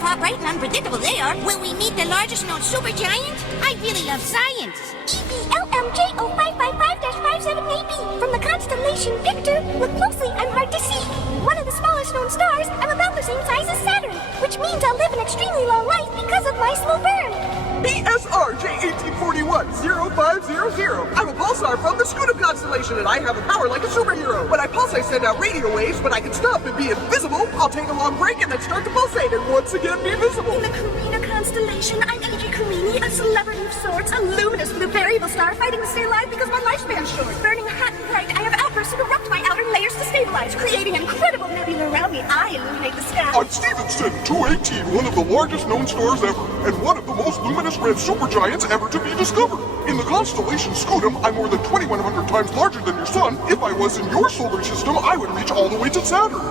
How bright and unpredictable they are. Will we meet the largest known supergiant? I really love science. EBLMJ0555-57AB from the constellation Victor. Look closely, I'm hard to see. One of the smallest known stars, I'm about the same size as Saturn, which means I'll live an extremely long life because of my slow burn. BSR-J1841-0500. I'm a pulsar from the Scutum constellation, and I have a power like a superhero. When I pulse, I send out radio waves, but I can stop and be invisible. I'll take a long break and then start to pulsate and once again be visible. In the Carina constellation, I'm A.J. Carini, a celebrity of sorts, a luminous blue variable star fighting to stay alive because my lifespan's short. Burning hot and bright, I have outbursts that erupt my outer layers to stabilize, creating incredible nebula around me. I illuminate the sky. I'm Stevenson 218, one of the largest known stars ever, and one of the most luminous red supergiants ever to be discovered. In the constellation Scutum, I'm more than 2,100 times larger than your sun. If I was in your solar system, I would reach all the way to Saturn.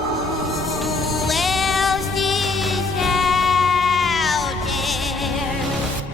Well, she's out there.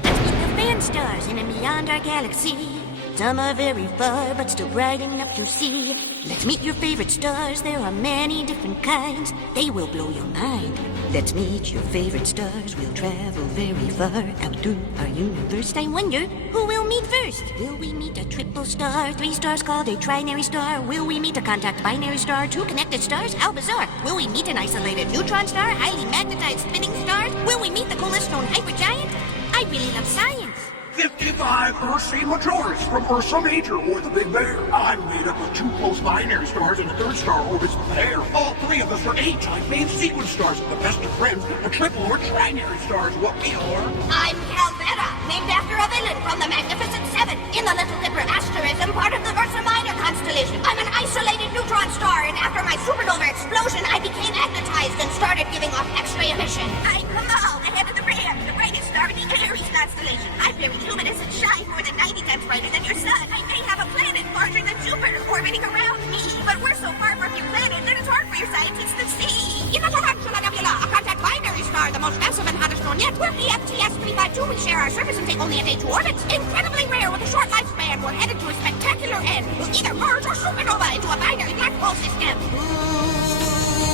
Let's meet the fan stars in and beyond our galaxy. Some are very far, but still bright enough to see. Let's meet your favorite stars. There are many different kinds. They will blow your mind. Let's meet your favorite stars. We'll travel very far out through our universe. I wonder who we'll meet first. Will we meet a triple star? 3 stars called a trinary star? Will we meet a contact binary star? 2 connected stars? How bizarre. Will we meet an isolated neutron star? Highly magnetized spinning stars? Will we meet the coolest known hypergiant? I really love science. 55 Ursae Majoris from Ursa Major, or the Big Bear. I'm made up of 2 close binary stars and a 3rd star orbits the pair. All 3 of us are A-type main sequence stars, the best of friends, a triple or trinary stars, what we are. I'm Calvera, named after a villain from the Magnificent Seven in the Little Dipper asterism, part of the Ursa Minor constellation. I'm an isolated neutron star, and after my supernova explosion, I became magnetized and started giving off X-ray emission. I'm Kamal, the head of the Ram, the brightest star in the Aries constellation. I'm very luminous and shine more than 90 times brighter than your sun. I may have a planet larger than Jupiter orbiting around me, but we're so far from your planet that it's hard for your scientists to see. In the Tarantula Nebula, a contact binary star, the most massive and hottest known yet, we're the FTS-352. We share our surface and take only a day to orbit. Incredibly rare with a short lifespan, we're headed to a spectacular end. We'll either merge or supernova into a binary black hole system.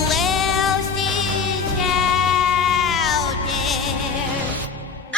Well, she's out there.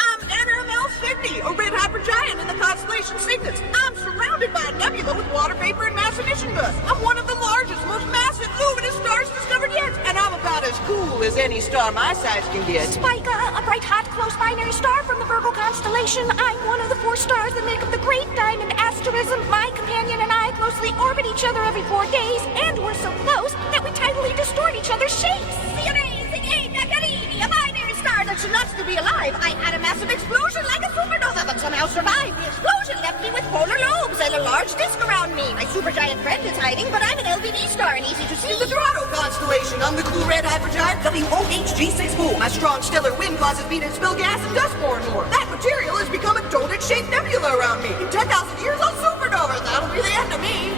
I'm NML Sydney, a red hypergiant in the constellation Cygnus. I'm surrounded by a nebula with water vapor and mass emission dust. I'm one of the largest, most massive, luminous stars discovered yet, and I'm about as cool as any star my size can get. Spica, a bright, hot, close binary star from the Virgo constellation. I'm one of the 4 stars that make up the Great Diamond asterism. My companion and I closely orbit each other every 4 days, and we're so close that we tidally distort each other's shapes. The amazing Ada Carini, a binary star that's nuts to be alive. I had a massive explosion like a supernova, but somehow survived. The explosion left me with polar lobes and a large disk around me. My supergiant friend is hiding, but I'm an LVD star and easy to see. In the Dorado constellation, I'm the cool red hypergiant WOHG64. My strong stellar wind causes me to spill gas and dust more and more. That material has become a donut-shaped nebula around me. In 10,000 years, I'll supernova. That'll be the end of me.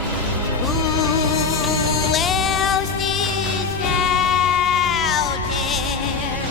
Well, she's out there.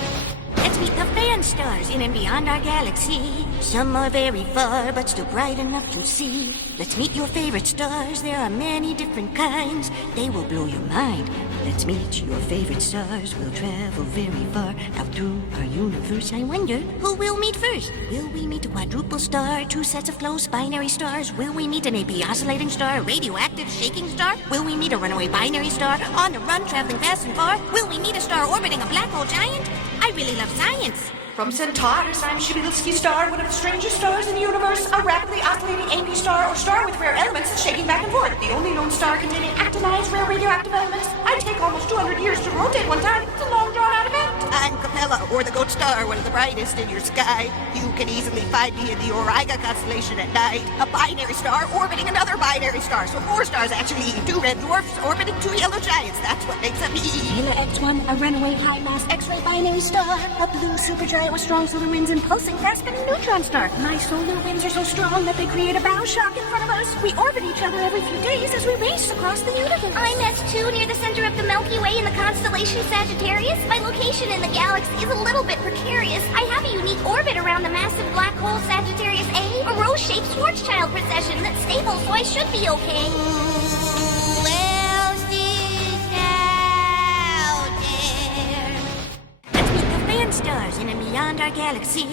Let's meet the fan stars in and beyond our galaxy. Some are very far, but still bright enough to see. Let's meet your favorite stars. There are many different kinds. They will blow your mind. Let's meet your favorite stars. We'll travel very far out through our universe. I wonder who we'll meet first. Will we meet a quadruple star, 2 sets of close binary stars? Will we meet an AP oscillating star, a radioactive shaking star? Will we meet a runaway binary star, on the run, traveling fast and far? Will we meet a star orbiting a black hole giant? I really love science. From Centaurus, I'm Shibilsky star, one of the strangest stars in the universe, a rapidly oscillating AP star or star with rare elements shaking back and forth. The only known star containing actinized rare radioactive elements. I take almost 200 years to rotate one time. It's a long drawn-out event. I'm Capella, or the Goat Star, one of the brightest in your sky. You can easily find me in the Auriga constellation at night. A binary star orbiting another binary star. So 4 stars actually, 2 red dwarfs orbiting 2 yellow giants. That's what makes up me. Hela X1, a runaway high-mass X-ray binary star. A blue supergiant with strong solar winds and pulsing fast-spinning neutron star. My solar winds are so strong that they create a bow shock in front of us. We orbit each other every few days as we race across the universe. I'm S2 near the center of the Milky Way in the constellation Sagittarius. My location in the galaxy is a little bit precarious. I have a unique orbit around the massive black hole Sagittarius A, a rose-shaped Schwarzschild precession that's stable, so I should be okay. Well, she's out there. Let's meet the fan stars in beyond our galaxy.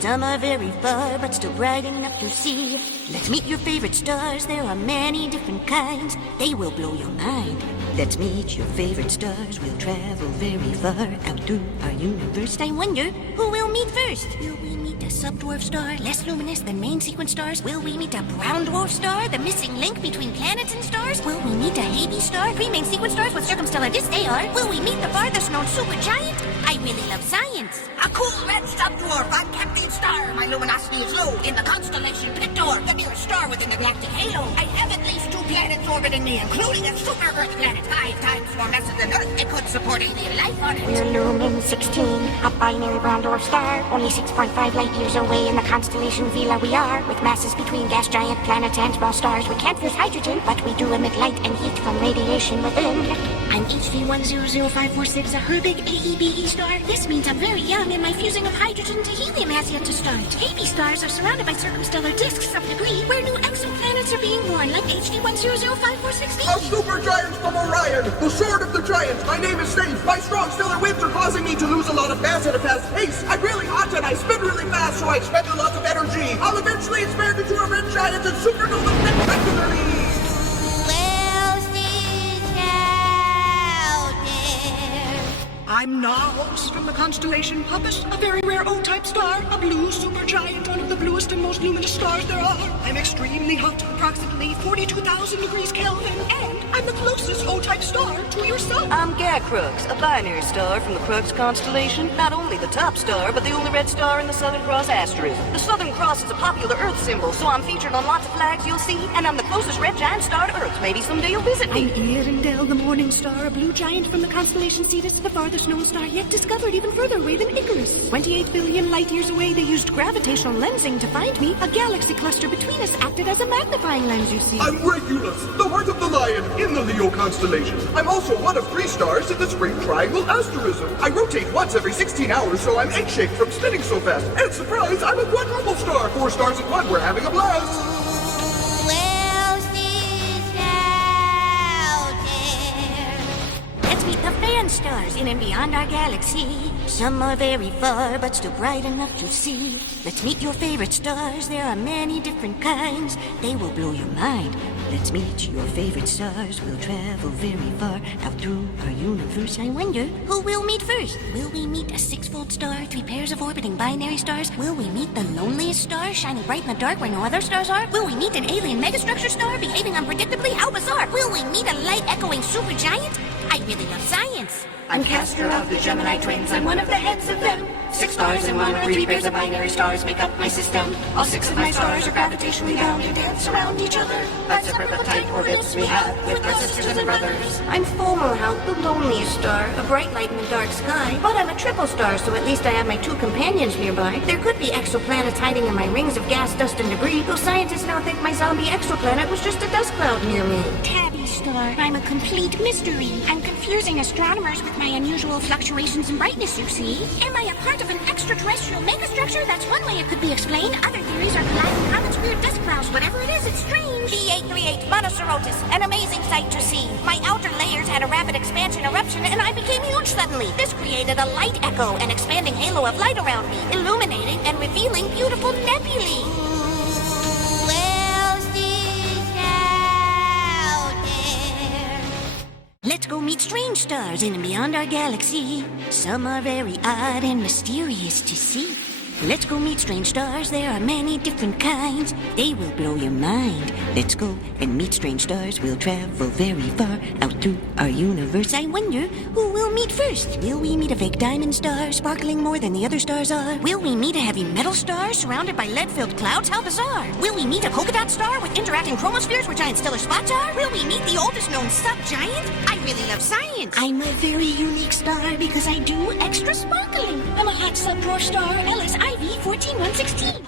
Some are very far, but still bright enough to see. Let's meet your favorite stars. There are many different kinds. They will blow your mind. Let's meet your favorite stars. We'll travel very far out through our universe. I wonder who we'll meet first. Will we meet a subdwarf star, less luminous than main sequence stars? Will we meet a brown dwarf star, the missing link between planets and stars? Will we meet a Hades star, three main sequence stars with circumstellar disks they are? Will we meet the farthest known supergiant? I really love science. A cool red subdwarf on Captain Star. My luminosity is low in the constellation Pictor, the nearest star within the galactic halo. I have at least 2 planets orbiting me, including a super Earth planet 5 times more massive than Earth. It could support alien life on it. We're Lumen 16, a binary brown dwarf star. Only 6.5 light years away in the constellation Vela we are. With masses between gas giant planets and small stars, we can't fuse hydrogen, but we do emit light and heat from radiation within. I'm HV100546, a Herbig AEBE star. This means I'm very young and my fusing of hydrogen to helium has yet to start. AB stars are surrounded by circumstellar disks of debris where new exoplanets are being born, like HV100546b. A supergiant from Orion, the sword of the giants. My name is Safe. My strong stellar winds are causing me to lose a lot of mass at a fast pace. I'm really hot and I spin really fast, so I expend a lot of energy. I'll eventually expand into a red giant and supernova spectacularly. I'm Naos from the constellation Puppis, a very rare O-type star, a blue supergiant, one of the bluest and most luminous stars there are. I'm extremely hot, approximately 42,000 degrees Kelvin, and I'm the closest O-type star to your sun. I'm Gacrux, a binary star from the Crux constellation. Not only the top star, but the only red star in the Southern Cross asterism. The Southern Cross is a popular Earth symbol, so I'm featured on lots of flags you'll see, and I'm the closest red giant star to Earth. Maybe someday you'll visit me. I'm Earendel, the morning star, a blue giant from the constellation Cetus, the farthest known star yet discovered even further away than Icarus. 28 billion light years away, they used gravitational lensing to find me. A galaxy cluster between us acted as a magnifying lens, you see. I'm Regulus, the heart of the lion in the Leo constellation. I'm also one of 3 stars in the Spring Triangle asterism. I rotate once every 16 hours, so I'm egg-shaped from spinning so fast. And surprise, I'm a quadruple star. 4 stars in one. We're having a blast. Let's meet the fan stars in and beyond our galaxy. Some are very far, but still bright enough to see. Let's meet your favorite stars. There are many different kinds. They will blow your mind. Let's meet your favorite stars. We'll travel very far out through our universe. I wonder who we'll meet first. Will we meet a 6-fold star, 3 pairs of orbiting binary stars? Will we meet the loneliest star, shining bright in the dark where no other stars are? Will we meet an alien megastructure star, behaving unpredictably? How bizarre! Will we meet a light-echoing supergiant? I really love science. I'm Castor of the Gemini twins, I'm one of the heads of them. 6 stars in one, or 3 pairs of binary stars make up my system. All 6 of my stars are gravitationally bound and dance around each other. But separate but tight orbits we have with our sisters and brothers. I'm Fomalhaut, the loneliest star, a bright light in the dark sky. But I'm a triple star, so at least I have my 2 companions nearby. There could be exoplanets hiding in my rings of gas, dust, and debris, though scientists now think my zombie exoplanet was just a dust cloud near me. Tabby star, I'm a complete mystery. I'm confusing astronomers with my unusual fluctuations in brightness, you see. Am I a part of an extraterrestrial megastructure? That's one way it could be explained. Other theories are colliding comets, weird dust clouds, whatever it is, it's strange. D838 Monocerotis, an amazing sight to see. My outer layers had a rapid expansion eruption and I became huge suddenly. This created a light echo, an expanding halo of light around me, illuminating and revealing beautiful nebulae. Let's go meet strange stars in and beyond our galaxy. Some are very odd and mysterious to see. Let's go meet strange stars. There are many different kinds. They will blow your mind. Let's go and meet strange stars. We'll travel very far out through our universe. I wonder who we'll meet first. Will we meet a fake diamond star, sparkling more than the other stars are? Will we meet a heavy metal star surrounded by lead-filled clouds? How bizarre! Will we meet a polka dot star with interacting chromospheres where giant stellar spots are? Will we meet the oldest known subgiant? I really love science. I'm a very unique star because I do extra sparkling. I'm a hot subdwarf star, LSIV 14116.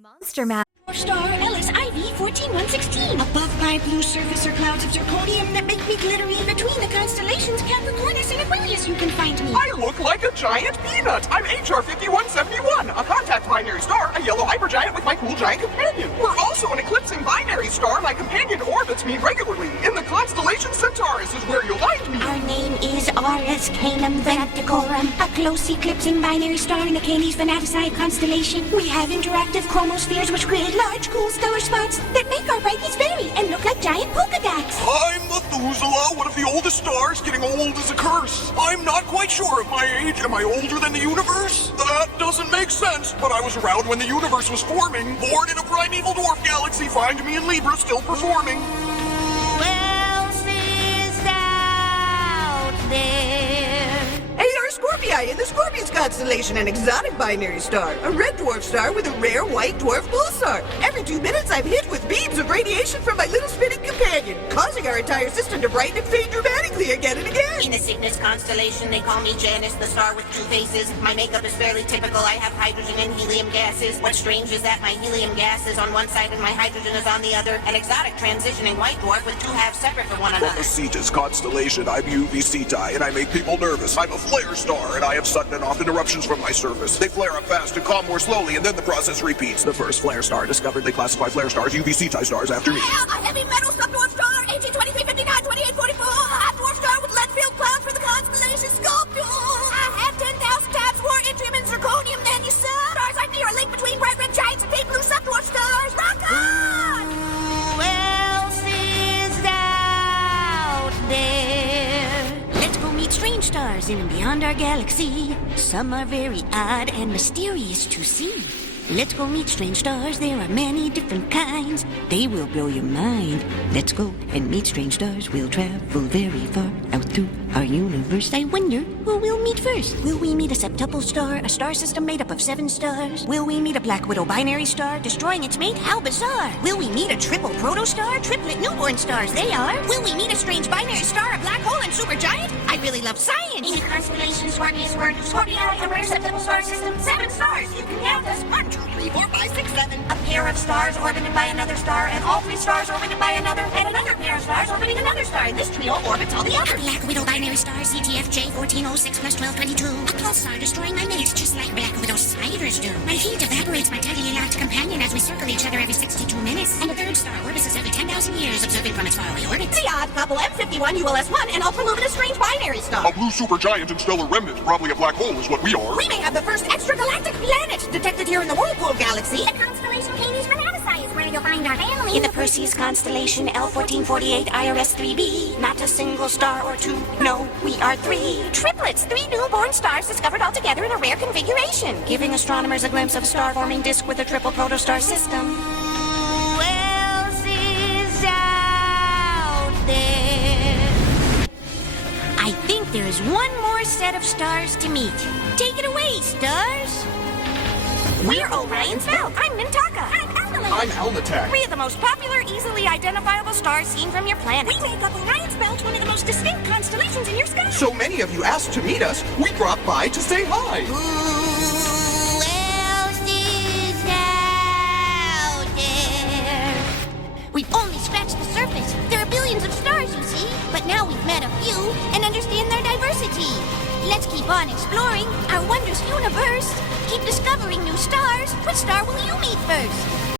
Monster Math. Star LSIV 14116. Above my blue surface are clouds of zirconium that make me glittery. Between the constellations Capricornus and Aquarius you can find me. I look like a giant peanut. I'm HR 5171, a contact binary star, a yellow hypergiant with my cool giant companion. We're also an eclipsing binary star. My companion orbits me regularly. In the clouds constellation Centaurus is where you'll find me. Our name is Aurus Canum Venaticorum, a close eclipsing binary star in the Canis Venaticide constellation. We have interactive chromospheres which create large, cool stellar spots that make our brightness vary and look like giant polka dots. I'm Methuselah, one of the oldest stars. Getting old is a curse. I'm not quite sure of my age. Am I older than the universe? That doesn't make sense, but I was around when the universe was forming. Born in a primeval dwarf galaxy, find me in Libra still performing. Who else is out there? Hey, our Scorpii in the Scorpions constellation, an exotic binary star. A red dwarf star with a rare white dwarf pulsar. Every 2 minutes, I'm hit with beams of radiation from my little spinning companion, causing our entire system to brighten and fade dramatically again and again. In the Cygnus constellation, they call me Janus, the star with 2 faces. My makeup is fairly typical. I have hydrogen and helium gases. What's strange is that my helium gas is on one side and my hydrogen is on the other. An exotic transitioning white dwarf with 2 halves separate from one From another. the Cetus constellation, I'm UV Ceti, and I make people nervous. I'm a flare star, and I have sudden and often eruptions from my surface. They flare up fast and calm more slowly, and then the process repeats. The first flare star discovered, they classify flare stars UV Ceti stars after me. A heavy metal subdwarf star, AG 2359, 2844. A half dwarf star with lead field clouds for the constellation Scorpio. I have 10,000 times more yttrium and zirconium than you said. Stars like me are a link between bright red giants and big blue subdwarf stars. Rock on! Who else is out there? Let's go meet strange stars in and beyond our galaxy. Some are very odd and mysterious to see. Let's go meet strange stars, there are many different kinds. They will blow your mind. Let's go and meet strange stars. We'll travel very far out through our universe. I wonder who we'll meet first. Will we meet a septuple star, a star system made up of 7 stars? Will we meet a black widow binary star, destroying its mate? How bizarre! Will we meet a triple protostar, triplet newborn stars? They are. Will we meet a strange binary star, a black hole, and supergiant? I really love science. In the constellation Scorpius, we're Scorpii, a rare septuple star system. 7 stars. You can count us. 1, 2, 3, 4, 5, 6, 7. A pair of stars orbited by another star, and all 3 stars orbited by another, and another pair of stars orbiting another star. And this trio orbits all the others. Black Widow binary star CTFJ 1406 plus 1222. A pulsar destroying my mates just like Black Widow spiders do. My heat evaporates my tightly locked companion as we circle each other every 62 minutes. And the third star orbits us every 10,000 years, observing from its faraway orbit. The odd couple M51 ULS1 and ultraluminous strange binary star. A blue supergiant and stellar remnant, probably a black hole, is what we are. We may have the first extragalactic planet detected here in the Whirlpool Galaxy. The constellation Canis Venaticide is where you'll find our family. In the Perseus constellation L1448 IRS 3b, not a single star or 2. No, we are 3. Triplets, 3 newborn stars discovered all together in a rare configuration, giving astronomers a glimpse of a star-forming disk with a triple protostar system. Who else is out there? I think there's one more set of stars to meet. Take it away, stars. We're Orion's Belt. I'm Mintaka. I'm Alnitak. 3 of the most popular, easily identifiable stars seen from your planet. We make up Orion's Belt, one of the most distinct constellations in your sky. So many of you asked to meet us, we dropped by to say hi. Who else is out there? We've only scratched the surface. There are billions of stars, you see. But now we've met a few and understand their diversity. Let's keep on exploring our wondrous universe. Keep discovering new stars. Which star will you meet first?